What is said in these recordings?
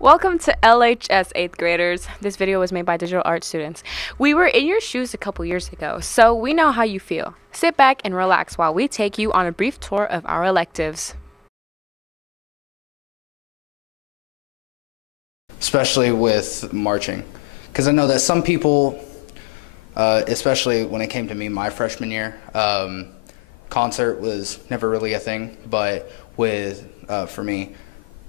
Welcome to LHS 8th graders. This video was made by digital art students. We were in your shoes a couple years ago, so we know how you feel. Sit back and relax while we take you on a brief tour of our electives. Especially with marching, because I know that some people, especially when it came to me my freshman year, concert was never really a thing, but for me,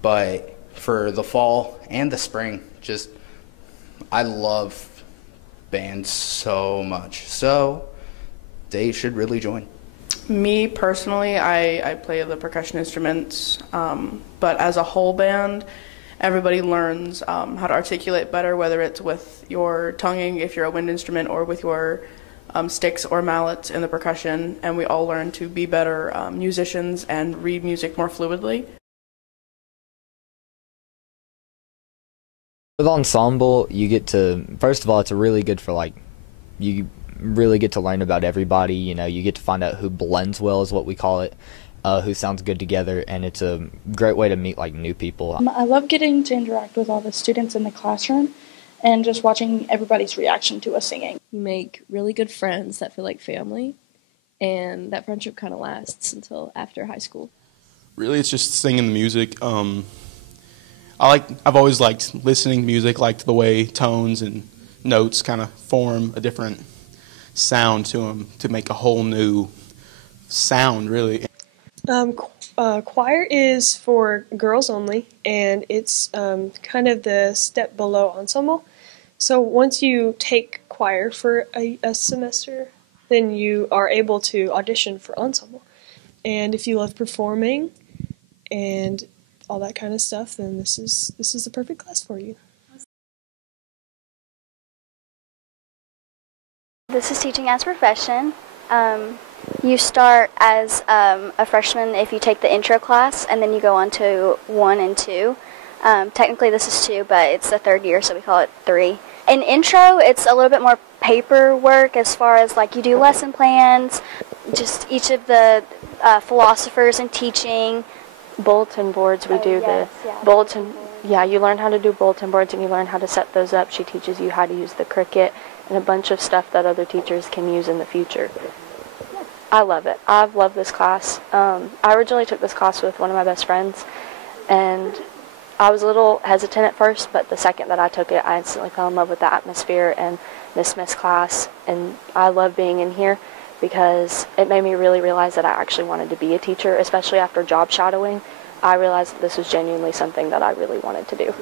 but for the fall and the spring, I love bands so much, so they should really join. Me personally, I play the percussion instruments, but as a whole band, everybody learns how to articulate better, whether it's with your tonguing if you're a wind instrument or with your sticks or mallets in the percussion, and we all learn to be better musicians and read music more fluidly. With ensemble, you get to, first of all, it's really good for, you really get to learn about everybody. You know, you get to find out who blends well, is what we call it, who sounds good together, and it's a great way to meet, new people. I love getting to interact with all the students in the classroom and just watching everybody's reaction to us singing. You make really good friends that feel like family, and that friendship kind of lasts until after high school. Really, it's just singing the music. I've always liked listening to music, liked the way tones and notes kind of form a different sound to them to make a whole new sound, really. Choir is for girls only, and it's kind of the step below ensemble. So once you take choir for a semester, then you are able to audition for ensemble. And if you love performing and all that kind of stuff, then this is the perfect class for you. This is teaching as a profession. You start as a freshman if you take the intro class, and then you go on to 1 and 2. Technically this is 2, but it's the third year, so we call it 3. In intro, it's a little bit more paperwork as far as you do lesson plans, just each of the philosophers in teaching. Bulletin boards, we do yes, the bulletin. Yeah, you learn how to do bulletin boards and you learn how to set those up. She teaches you how to use the Cricut and a bunch of stuff that other teachers can use in the future. I love it. I've loved this class. I originally took this class with one of my best friends, and I was a little hesitant at first, but the second that I took it, I instantly fell in love with the atmosphere and Miss Smith's class, and I love being in here because it made me really realize that I actually wanted to be a teacher, especially after job shadowing. I realized that this was genuinely something that I really wanted to do.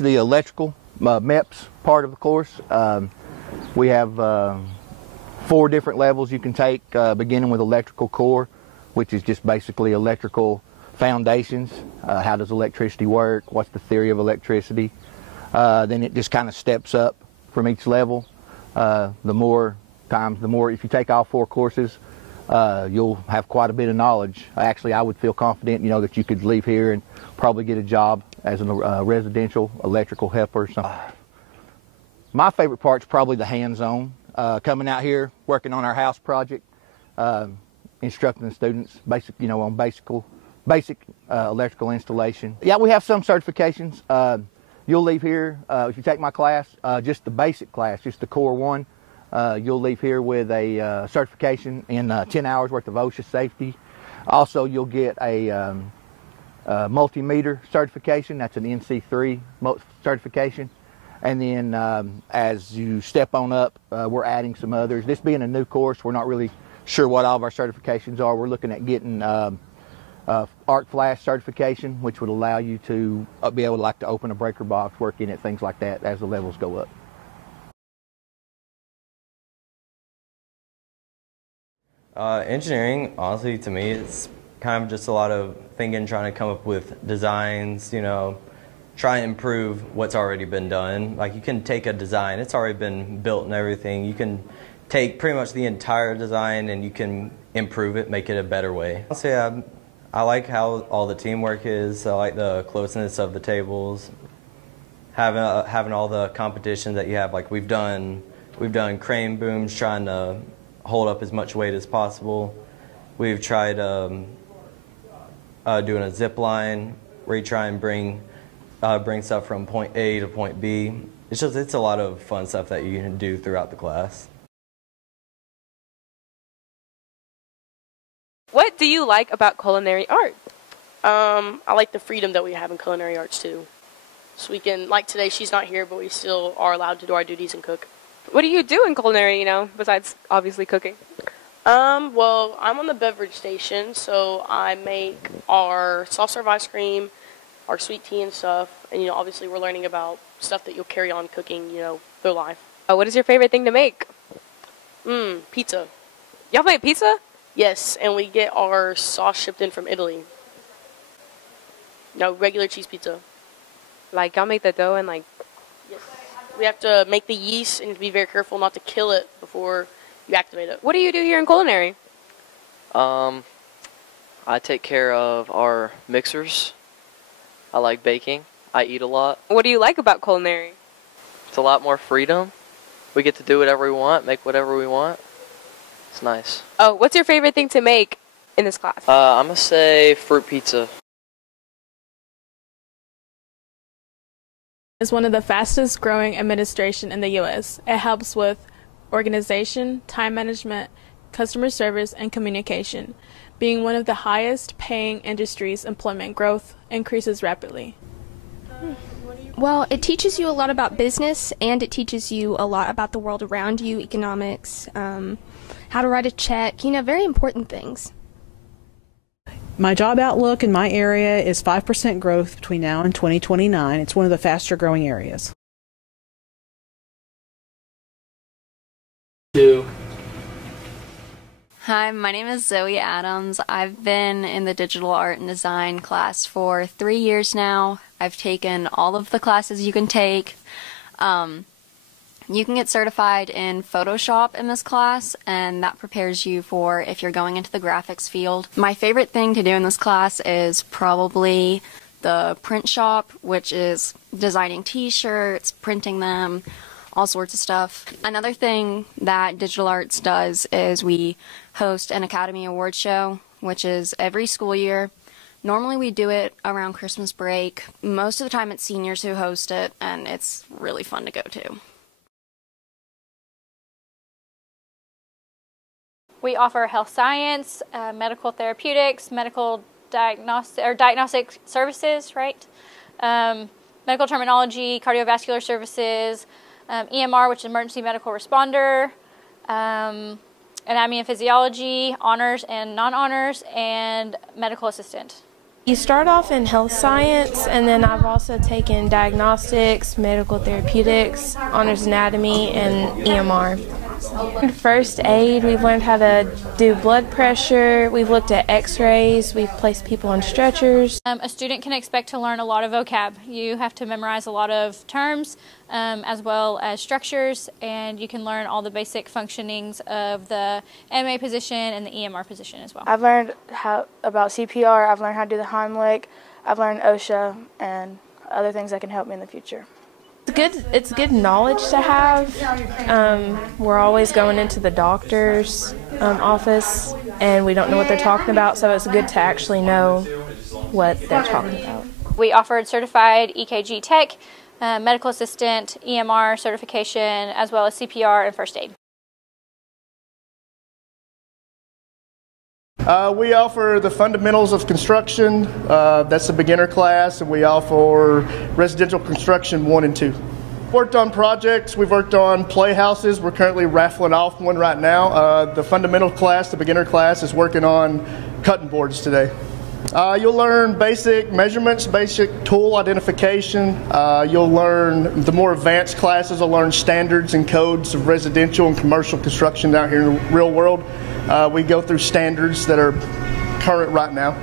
The electrical MEPS part of the course. We have 4 different levels you can take, beginning with electrical core, which is just basically electrical foundations. How does electricity work? What's the theory of electricity? Then it just kind of steps up from each level. The more, if you take all 4 courses, you'll have quite a bit of knowledge. Actually, I would feel confident, that you could leave here and probably get a job as a residential electrical helper or something. My favorite part's probably the hands-on. Coming out here, working on our house project, instructing the students on basic electrical installation. Yeah, we have some certifications. You'll leave here, if you take my class, just the basic class, just the core 1, you'll leave here with a certification in 10 hours worth of OSHA safety. Also, you'll get a multimeter certification. That's an NC3 certification. And then as you step on up, we're adding some others. This being a new course, we're not really sure what all of our certifications are. We're looking at getting arc flash certification, which would allow you to be able to open a breaker box, work in it, things like that as the levels go up. Engineering, honestly, to me, it's kind of just a lot of thinking, trying to come up with designs, try and improve what's already been done. You can take a design, it's already been built and everything. You can take pretty much the entire design and you can improve it, make it a better way. Honestly, I like how all the teamwork is. I like the closeness of the tables, having all the competitions that you have. We've done crane booms, trying to hold up as much weight as possible. We've tried doing a zip line where you try and bring stuff from point A to point B. It's a lot of fun stuff that you can do throughout the class. What do you like about culinary art? I like the freedom that we have in culinary arts too. So we can, like today, she's not here, but we still are allowed to do our duties and cook. What do you do in culinary, you know, besides obviously cooking? Well, I'm on the beverage station, so I make our soft serve ice cream, our sweet tea and stuff, and, you know, obviously we're learning about stuff that you'll carry on cooking, you know, through life. What is your favorite thing to make? Pizza. Y'all make pizza? Yes, and we get our sauce shipped in from Italy. No, regular cheese pizza. Like, y'all make the dough and, like... Yes. We have to make the yeast and be very careful not to kill it before you activate it. What do you do here in culinary? I take care of our mixers. I like baking. I eat a lot. What do you like about culinary? It's a lot more freedom. We get to do whatever we want, make whatever we want. It's nice. Oh, what's your favorite thing to make in this class? I'm going to say fruit pizza. Is one of the fastest growing administration in the U.S. It helps with organization, time management, customer service, and communication. Being one of the highest paying industries, employment growth increases rapidly. Well, it teaches you a lot about business, and it teaches you a lot about the world around you, economics, how to write a check, you know, very important things. My job outlook in my area is 5% growth between now and 2029. It's one of the faster growing areas. Hi, my name is Zoe Adams. I've been in the digital art and design class for 3 years now. I've taken all of the classes you can take. You can get certified in Photoshop in this class, and that prepares you for if you're going into the graphics field. My favorite thing to do in this class is probably the print shop, which is designing t-shirts, printing them, all sorts of stuff. Another thing that digital arts does is we host an Academy Award show, which is every school year. Normally we do it around Christmas break. Most of the time it's seniors who host it, and it's really fun to go to. We offer health science, medical therapeutics, medical diagnostic services, right? Medical terminology, cardiovascular services, EMR, which is emergency medical responder, anatomy and physiology, honors and non-honors, and medical assistant. You start off in health science, and then I've also taken diagnostics, medical therapeutics, honors anatomy, and EMR. First aid, we've learned how to do blood pressure, we've looked at x-rays, we've placed people on stretchers. A student can expect to learn a lot of vocab. You have to memorize a lot of terms as well as structures, and you can learn all the basic functionings of the MA position and the EMR position as well. I've learned about CPR, I've learned how to do the Heimlich, I've learned OSHA, and other things that can help me in the future. It's good knowledge to have. We're always going into the doctor's office, and we don't know what they're talking about, so it's good to actually know what they're talking about. We offered certified EKG tech, medical assistant, EMR certification, as well as CPR and first aid. We offer the fundamentals of construction, that's the beginner class, and we offer residential construction 1 and 2. Worked on projects, we've worked on playhouses, we're currently raffling off one right now. The fundamental class, the beginner class, is working on cutting boards today. You'll learn basic measurements, basic tool identification. You'll learn, the more advanced classes will learn standards and codes of residential and commercial construction out here in the real world. We go through standards that are current right now.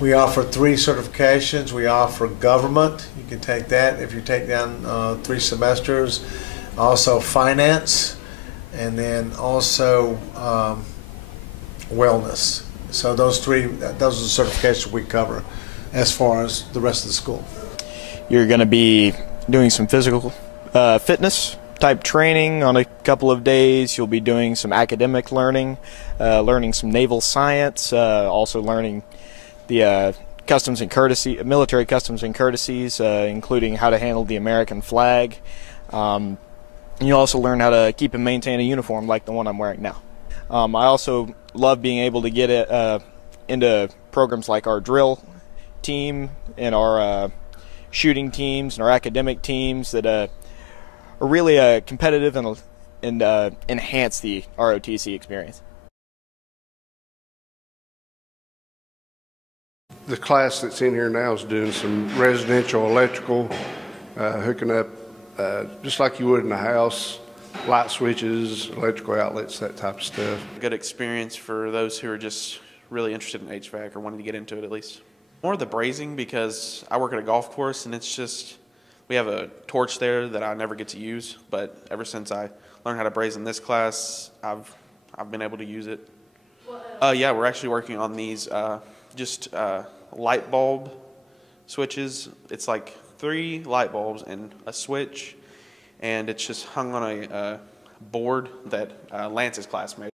We offer 3 certifications. We offer government. You can take that if you take down 3 semesters. Also finance, and then also wellness. So those are the certifications we cover as far as the rest of the school. You're going to be doing some physical fitness type training on a couple of days. You'll be doing some academic learning, learning some naval science, also learning the customs and courtesy, military customs and courtesies, including how to handle the American flag. And you also learn how to keep and maintain a uniform like the one I'm wearing now. I also love being able to get into programs like our drill team and our shooting teams and our academic teams that are really competitive and enhance the ROTC experience. The class that's in here now is doing some residential electrical, hooking up just like you would in a house, light switches, electrical outlets, that type of stuff. Good experience for those who are just really interested in HVAC or wanting to get into it at least. More of the brazing, because I work at a golf course and it's just, we have a torch there that I never get to use, but ever since I learned how to braze in this class, I've been able to use it. Yeah, we're actually working on these light bulb switches. It's like 3 light bulbs and a switch, and it's just hung on a board that Lance's class made.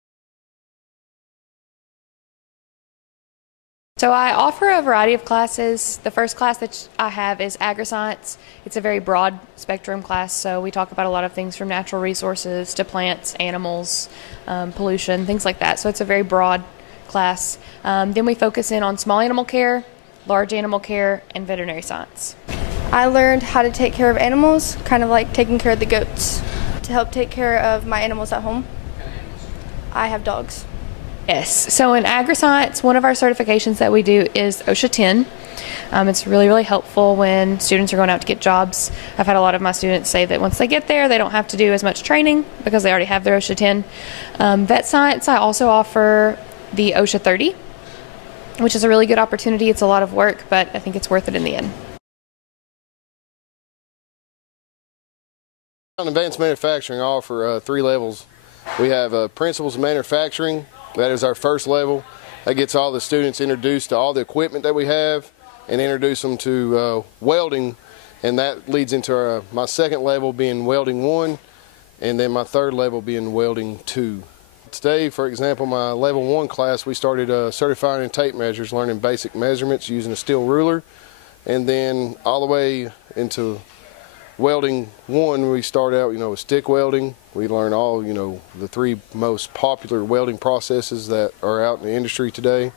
So I offer a variety of classes. The first class that I have is agri-science. It's a very broad spectrum class, so we talk about a lot of things from natural resources to plants, animals, pollution, things like that. So it's a very broad class. Then we focus in on small animal care, large animal care, and veterinary science. I learned how to take care of animals, kind of like taking care of the goats. To help take care of my animals at home, I have dogs. Yes, so in agri-science, one of our certifications that we do is OSHA 10. It's really, really helpful when students are going out to get jobs. I've had a lot of my students say that once they get there, they don't have to do as much training because they already have their OSHA 10. Vet science, I also offer the OSHA 30, which is a really good opportunity. It's a lot of work, but I think it's worth it in the end. On advanced manufacturing, I offer 3 levels. We have principles of manufacturing. That is our first level. That gets all the students introduced to all the equipment that we have and introduce them to welding, and that leads into my second level being welding 1, and then my third level being welding 2. Today, for example, my level 1 class, we started certifying in tape measures, learning basic measurements using a steel ruler, and then all the way into welding 1, we start out, with stick welding. We learn all, the 3 most popular welding processes that are out in the industry today.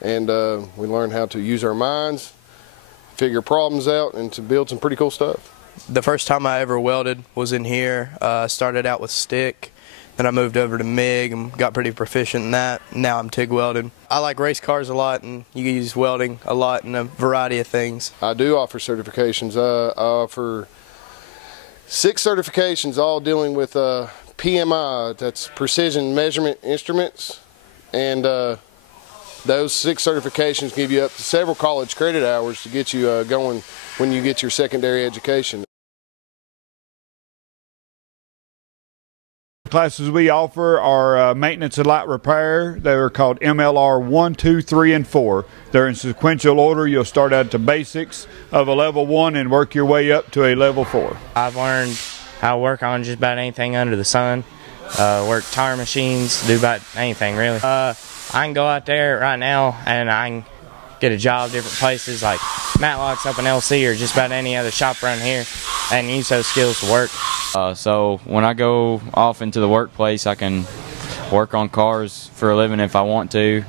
And we learn how to use our minds, figure problems out, and to build some pretty cool stuff. The first time I ever welded was in here. I started out with stick, then I moved over to MIG and got pretty proficient in that. Now I'm TIG welding. I like race cars a lot, and you can use welding a lot in a variety of things. I do offer certifications. I offer 6 certifications, all dealing with PMI, that's precision measurement instruments, and those 6 certifications give you up to several college credit hours to get you going when you get your secondary education. Classes we offer are maintenance and light repair. They are called MLR 1, 2, 3, and 4. They're in sequential order. You'll start out at the basics of a level 1 and work your way up to a level 4. I've learned how to work on just about anything under the sun. Work tire machines, do about anything really. I can go out there right now and I can get a job different places like Matlock's up in LC or just about any other shop around here and use those skills to work. So when I go off into the workplace, I can work on cars for a living if I want to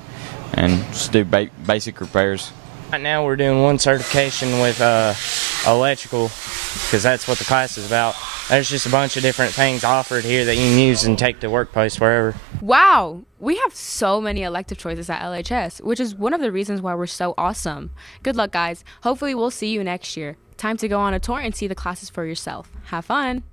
and just do basic repairs. Right now we're doing 1 certification with electrical because that's what the class is about. There's just a bunch of different things offered here that you can use and take to workplace wherever. Wow, we have so many elective choices at LHS, which is one of the reasons why we're so awesome. Good luck, guys. Hopefully we'll see you next year. Time to go on a tour and see the classes for yourself. Have fun.